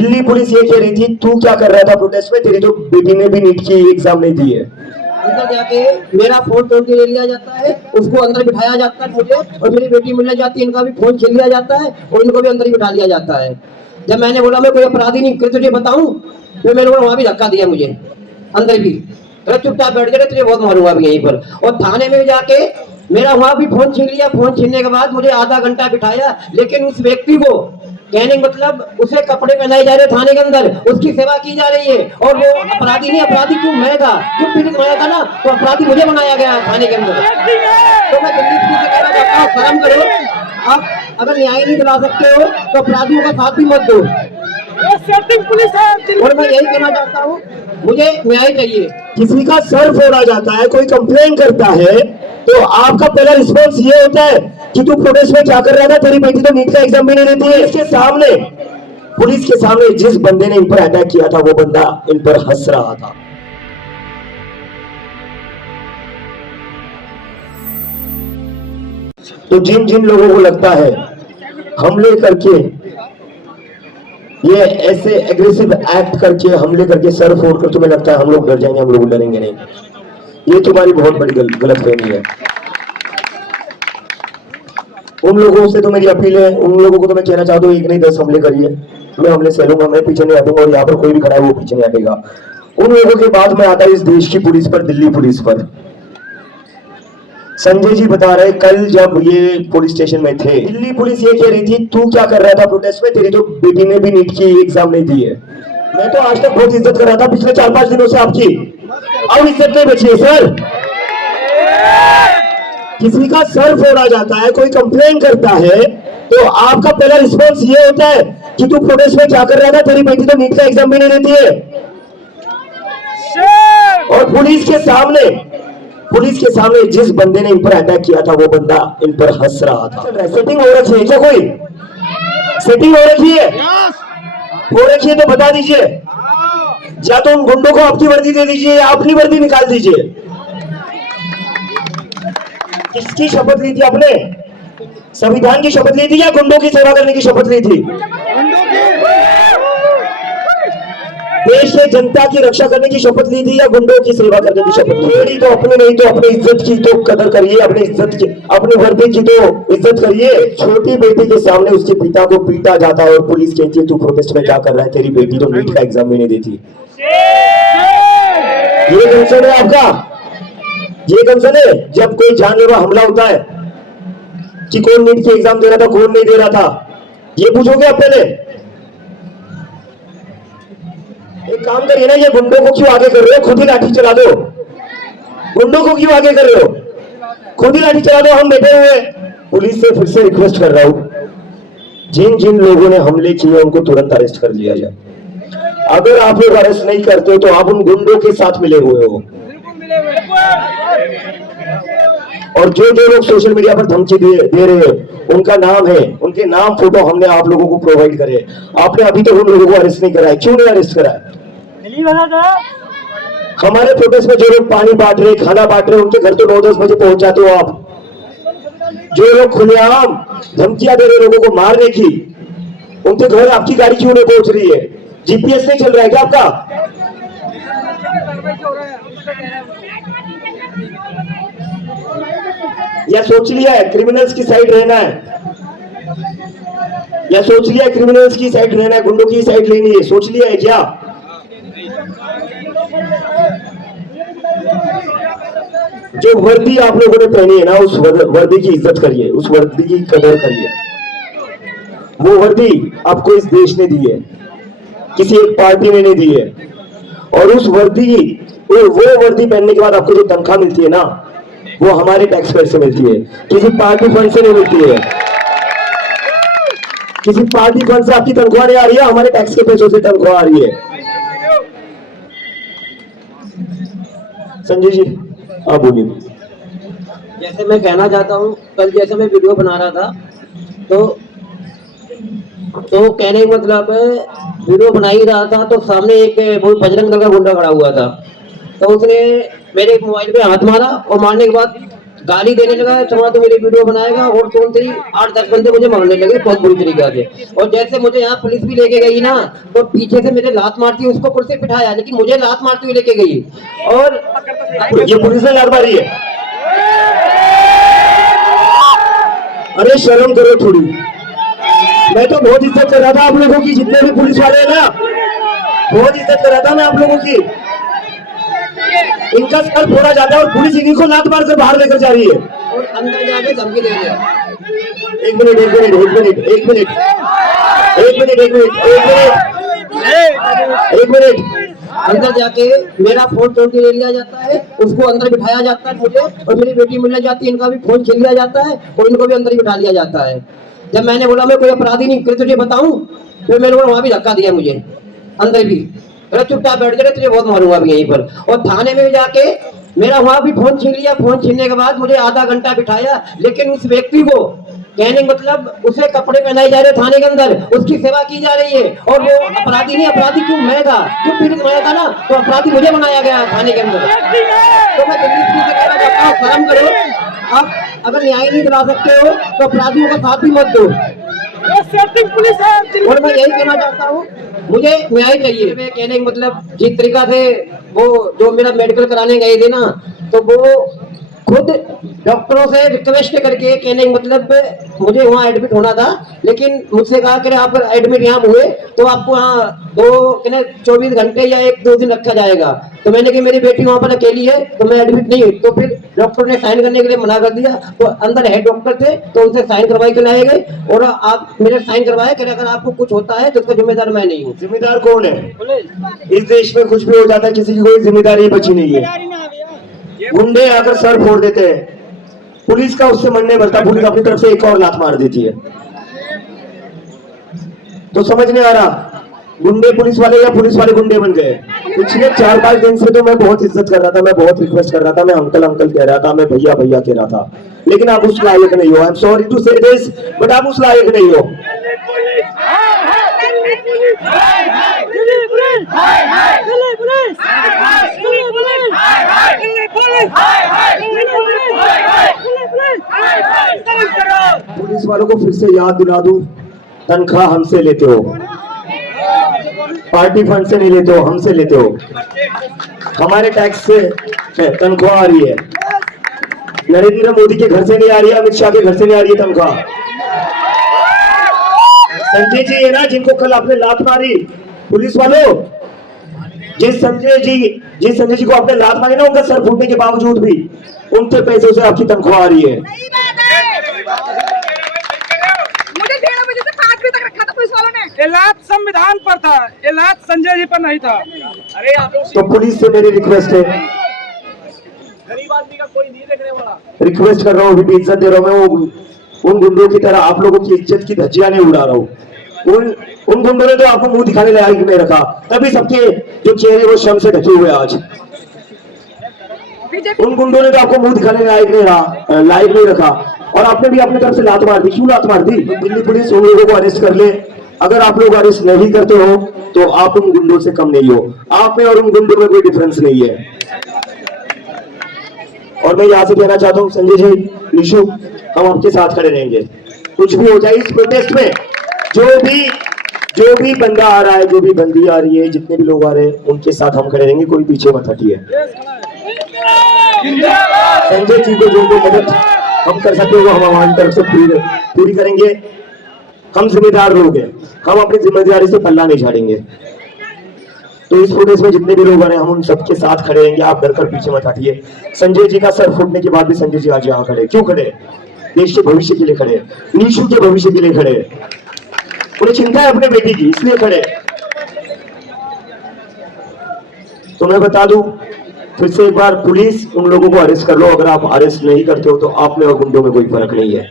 Delhi police ये कह रही थी तू क्या कर रहा था प्रोटेस्ट में, तेरी तो बेटी ने भी नीट की एग्जाम नहीं दी है। अंदर जाके मेरा फोन तोड़ के ले लिया जाता है, उसको अंदर बिठाया जाता है मुझे, और मेरी बेटी मिलने जाती है, इनका भी फोन छीन लिया जाता है और इनको भी अंदर ही बिठा लिया जाता है। जब मैंने बोला मैं कोई अपराधी नहीं, तुझे बताऊं, तो मैंने बोला वहां भी धक्का दिया मुझे अंदर भी, अरे चुपचाप बैठ गए, तुझे बहुत मारूंगा अभी यहीं पर। और थाने में जाके मेरा वहां भी फोन छीन लिया। फोन छीनने के बाद मुझे आधा घंटा बिठाया, लेकिन उस व्यक्ति को कहने का मतलब उसे कपड़े पहनाए जा रहे थाने के अंदर, उसकी सेवा की जा रही है, और वो अपराधी नहीं, अपराधी क्यों मैं था, क्यों पीड़ित बनाया था ना, तो अपराधी मुझे बनाया गया थाने के अंदर। तो मैं दिल्ली पुलिस से कहना चाहता हूँ, शर्म करो, आप अगर न्याय नहीं दिला सकते हो तो अपराधियों का साथ भी मत दो। और मैं यही कहना चाहता हूँ, मुझे न्याय चाहिए। किसी का सर फोड़ा जाता है, कोई कंप्लेन करता है, तो आपका पहला रिस्पॉन्स ये होता है कि तू प्रोटेस्ट में क्या कर रहा था, तेरी बेटी तो नीट का एग्जाम भी नहीं देती है। पुलिस के सामने जिस बंदे ने इन पर अटैक किया था वो बंदा इन पर हंस रहा था। तो जिन जिन लोगों को लगता है हमले करके, ये ऐसे एग्रेसिव एक्ट करके, हमले करके, सर फोड़ कर तुम्हें लगता है हम लोग डर जाएंगे, हम लोग डरेंगे नहीं, ये तुम्हारी बहुत बड़ी गलतफहमी है। उन लोगों से तो मेरी अपील है, उन लोगों को तो मैं कहना चाहता हूँ 1 नहीं 10 हमले करिए, मैं हमले सहलूंगा, मैं पीछे नहीं हटूंगा, और यहाँ पर कोई भी खड़ा है वो पीछे नहीं हटेगा। उन लोगों के बाद में आता है इस देश की पुलिस पर, दिल्ली पुलिस पर। संजय जी बता रहे कल जब ये पुलिस स्टेशन में थे, दिल्ली पुलिस ये कह रही थी तू क्या कर रहा था प्रोटेस्ट में, तेरी तो बेटी ने भी नीट की एग्जाम नहीं दी है। मैं तो आज तक बहुत इज्जत कर रहा था पिछले 4-5 दिनों से आपकी, अब इज्जत नहीं बची है सर। किसी का सर फोड़ा जाता है, कोई कंप्लेन करता है, तो आपका पहला रिस्पॉन्स ये होता है कि तू प्रोटेस्ट में क्या कर रहा था, तेरी बेटी तो नीट का एग्जाम भी नहीं देती है। और पुलिस के सामने जिस बंदे ने इन पर अटैक किया था वो बंदा इन पर हंस रहा था। सेटिंग हो रखी है क्या, कोई सेटिंग हो रखी है? हो रखी है तो बता दीजिए, या तो उन गुंडों को आपकी वर्दी दे दीजिए या अपनी वर्दी निकाल दीजिए। किसकी शपथ ली थी आपने? संविधान की शपथ ली थी या गुंडों की सेवा करने की शपथ ली थी? देश के जनता की रक्षा करने की शपथ ली थी या गुंडों की सेवा करने की शपथ ली थी? तो अपनी नहीं तो अपनी इज्जत की तो कदर करिए, अपनी इज्जत की, अपनी वर्दी की तो इज्जत करिए। छोटी बेटी के सामने उसके पिता को पीटा जाता है और पुलिस कहती है तू प्रोटेस्ट में क्या कर रहा है, तेरी बेटी तो नीट का एग्जाम भी नहीं देती। ये कंसर्न है आपका? ये कंसर्न है? जब कोई जानलेवा हमला होता है कि कौन नीट की एग्जाम दे रहा था, कौन नहीं दे रहा था, ये पूछोगे आप पहले? एक काम करिए ना, ये गुंडों को क्यों आगे कर रहे हो, खुद ही लाठी चला दो। गुंडों को क्यों आगे कर रहे हो, खुद ही लाठी चला दो, हम बैठे हुए। पुलिस से फिर से रिक्वेस्ट कर रहा हूं, जिन जिन लोगों ने हमले किए उनको तुरंत अरेस्ट कर लिया जाए। अगर आप लोग अरेस्ट नहीं करते तो आप उन गुंडों के साथ मिले हुए हो। और जो जो लोग सोशल मीडिया पर धमकी दे रहे हैं उनका नाम है, उनके नाम फोटो हमने आप लोगों को प्रोवाइड करे। आपने अभी तक उन लोगों को अरेस्ट नहीं कराया, क्यों नहीं अरेस्ट कराया? हमारे प्रोटेस्ट में जो लोग पानी बांट रहे, खाना बांट रहे, उनके घर तो 9-10 बजे पहुंच जाते हो आप। जो लोग खुलेआम धमकियां दे रहे लोगों को मारने की, उनके घर आपकी गाड़ी क्यों नहीं पहुंच रही है? जीपीएस नहीं चल रहा है क्या आपका? या सोच लिया है क्रिमिनल्स की साइड रहना है, या सोच लिया है क्रिमिनल्स की साइड रहना है, गुंडों की साइड लेनी है, सोच लिया है क्या? जो वर्दी आप लोगों ने पहनी है ना, उस वर्दी की इज्जत करिए, उस वर्दी की कदर करिए। वो वर्दी आपको इस देश ने दी है, किसी एक पार्टी ने नहीं दी है। और उस वर्दी, वो वर्दी पहनने के बाद आपको जो तनख्वाह मिलती है ना, वो हमारे टैक्स पेयर से मिलती है, किसी पार्टी फंड से नहीं मिलती है। किसी पार्टी फंड से आपकी तनख्वाह नहीं आ रही है, हमारे टैक्स के पैसों से तनख्वाह आ रही है। संजय जी आप बोलिए। जैसे मैं कहना चाहता हूँ, कल जैसे मैं वीडियो बना रहा था तो कहने का मतलब वीडियो बना ही रहा था, तो सामने एक वो बजरंग दल का गुंडा खड़ा हुआ था, तो उसने मेरे मोबाइल पे हाथ मारा और मारने के बाद गाली देने लगा, चमा तो मेरी वीडियो बनाएगा, और तुरंत ही 8-10 बंदे मुझे मारने लगे बहुत बुरी तरीके से। और जैसे मुझे यहाँ पुलिस भी लेके गई ना, तो पीछे से मेरे लात मारती हुई उसको कुर्सी बिठाया, लेकिन मुझे लात मारती हुई लेके गई। और ये पुलिस ने लात मारी है। अरे शर्म करो थोड़ी। मैं तो बहुत इज्जत कर रहा था आप लोगों की, जितने भी पुलिस वाले हैं ना, बहुत इज्जत कर रहा था मैं आप लोगों की। इनका सर फोड़ा जाता है और पुलिस इन्हीं को लात मार कर बाहर लेकर जा रही है। और अंदर जाके धमकी दे दिया। एक मिनट एक मिनट एक मिनट एक मिनट एक मिनट एक मिनट एक मिनट। अंदर जाके मेरा फोन तोड़ के ले लिया जाता है, उसको अंदर बिठाया जाता है मुझे, और मेरी बेटी मिलने जाती है, इनका भी फोन छीन लिया जाता है और इनको भी अंदर ही बिठा लिया जाता है। जब मैंने बोला मैं कोई अपराधी नहीं, फिर तुझे बताऊं, फिर मैंने बोला वहां भी धक्का दिया मुझे अंदर भी। अरे चुपचाप बैठ गए, तुझे बहुत मारूंगा अभी यहीं पर। और थाने में भी जाके मेरा वहां भी फोन छीन लिया। फोन छीनने के बाद मुझे आधा घंटा बिठाया, लेकिन उस व्यक्ति को कहने का मतलब उसे कपड़े पहनाए जा रहे थाने के अंदर, उसकी सेवा की जा रही है, और वो अपराधी नहीं। अपराधी क्यों मैं था, क्यों पीड़ित मैं था ना, तो अपराधी मुझे बनाया गया थाने के अंदर। तो मैं दिल्ली पुलिस से कहना चाहता हूँ, शर्म करो। आप अगर न्याय नहीं दिला सकते हो तो अपराधियों का साथ भी मत दो। और मैं यही कहना चाहता हूँ, मुझे न्याय चाहिए। मैं कहने का मतलब जिस तरीका से वो जो मेरा मेडिकल कराने गए थे ना, तो वो खुद डॉक्टरों से रिक्वेस्ट करके, कहने का मतलब मुझे वहाँ एडमिट होना था, लेकिन मुझसे कहा कि आप एडमिट यहाँ हुए तो आपको यहाँ 24 घंटे या 1-2 दिन रखा जाएगा। तो मैंने कि मेरी बेटी वहाँ पर अकेली है तो मैं एडमिट नहीं हुई। तो फिर डॉक्टर ने साइन करने के लिए मना कर दिया। तो अंदर हेड डॉक्टर थे तो उनसे साइन करवाई के लाए गए, और आप मेरे साइन करवाए कि अगर आपको कुछ होता है तो उसका जिम्मेदार मैं नहीं हूँ। जिम्मेदार कौन है? इस देश में कुछ भी हो जाता है, किसी की कोई जिम्मेदारी बची नहीं है। गुंडे आकर सर फोड़ देते हैं, पुलिस का उससे मन नहीं भरता, पुलिस अपनी तरफ से एक और लात मार देती है। तो समझ नहीं आ रहा गुंडे पुलिस वाले या पुलिस वाले गुंडे बन गए। पिछले 4-5 दिन से तो मैं बहुत इज्जत कर रहा था, मैं बहुत रिक्वेस्ट कर रहा था, मैं अंकल अंकल कह रहा था, मैं भैया भैया कह रहा था, लेकिन आप उस लायक नहीं हो। आई एम सॉरी टू से दिस, बट आप उस लायक नहीं हो। पुलिस वालों को फिर से याद दिला दूं, तनख्वाह हमसे लेते हो, पार्टी फंड से नहीं लेते हो, हमसे लेते हो। हमारे टैक्स से तनख्वाह आ रही है, नरेंद्र मोदी के घर से नहीं आ रही है, अमित शाह के घर से नहीं आ रही है तनख्वाह। संजय जी है ना, जिनको कल आपने लात मारी, पुलिस वालों, जिस संजय जी को आपने लात मारी ना, उनका सर फूटने के बावजूद भी उनके पैसों से आपकी तनख्वाह आ रही है। मुझे 11 बजे से 5 बजे तक रखा था पुलिस वालों ने। इलाज संविधान पर था, इलाज संजय जी पर नहीं था। अरे आप तो पुलिस से मेरी रिक्वेस्ट है, गरीब आदमी का कोई नहीं देखने वाला। रिक्वेस्ट कर रहा हूँ, अभी इज्जत दे रहा हूँ। मैं उन गुंडों की तरह आप लोगों की इज्जत की धज्जियां नहीं उड़ा रहा हूँ। उन गुंडों ने तो आपको मुंह दिखाने लायक नहीं रखा, तभी सबके जो चेहरे वो शर्म से ढके हुए आज। उन गुंडों ने तो आपको मुंह दिखाने लायक नहीं रखा, और आपने भी अपनी तरफ से लात मार दी। क्यों लात मार दी? दिल्ली पुलिस उन लोगों को अरेस्ट कर ले। अगर आप लोग अरेस्ट नहीं करते हो तो आप उन गुंडों से कम नहीं हो। आप में और उन गुंडों में कोई डिफरेंस नहीं है। और मैं यहाँ से कहना चाहता हूँ, संजय जी, निशु, हम आपके साथ खड़े रहेंगे। कुछ भी हो जाए इस प्रोटेस्ट में, जो भी बंदा आ रहा है, जो भी बंदी आ रही है, जितने भी लोग आ रहे हैं, उनके साथ हम खड़े रहेंगे। कोई पीछे मत हटिए। संजय जी को जो मदद हम कर सकते हो वो हम हमारी तरफ से पूरी करेंगे। हम जिम्मेदार लोग हैं, हम अपनी जिम्मेदारी से पल्ला नहीं झाड़ेंगे। तो इस प्रोटेस्ट में जितने भी लोग आ रहे हैं, हम उन सबके साथ खड़े रहेंगे। आप डर कर पीछे मत हटिए। संजय जी का सर फूटने के बाद भी संजय जी आज यहाँ खड़े। क्यों खड़े? देश के भविष्य के लिए खड़े, निशु के भविष्य के लिए खड़े। उन्हें चिंता है अपने बेटी की, इसलिए खड़े। तो मैं बता दूं फिर से एक बार, पुलिस उन लोगों को अरेस्ट कर लो। अगर आप अरेस्ट नहीं करते हो तो आप में और गुंडों में कोई फर्क नहीं है।